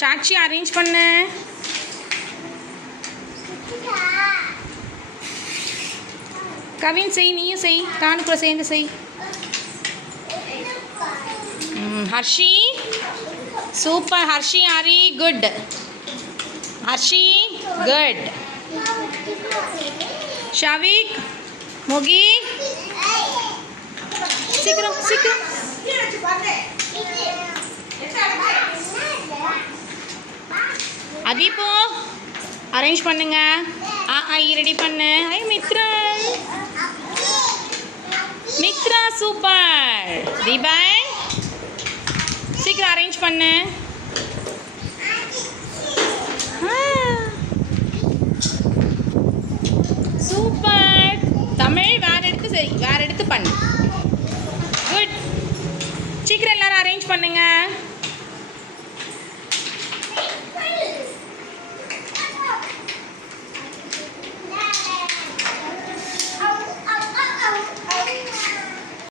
சாட்சி அரேஞ்ச் பண்ணு. கவின் செய், நீயும் செய், கானுக்குள்ள சேர்ந்து செய். Harshi super. Harshi Hari good. Harshi good. Shavik Mukhi சீக்கிரம் சீக்கிரம். அதீபோ அரேஞ்ச் பண்ணுங்க. ரெடி பண்ணு. ஐ மித்ரா மித்ரா சூப்பர். தீபாய் சீக்கிரம் அரேஞ்ச் பண்ணு. சூப்பர். தமிழ் வேற எடுத்து பண்ணு. குட். சீக்கிரம் எல்லாரும் அரேஞ்ச் பண்ணுங்க.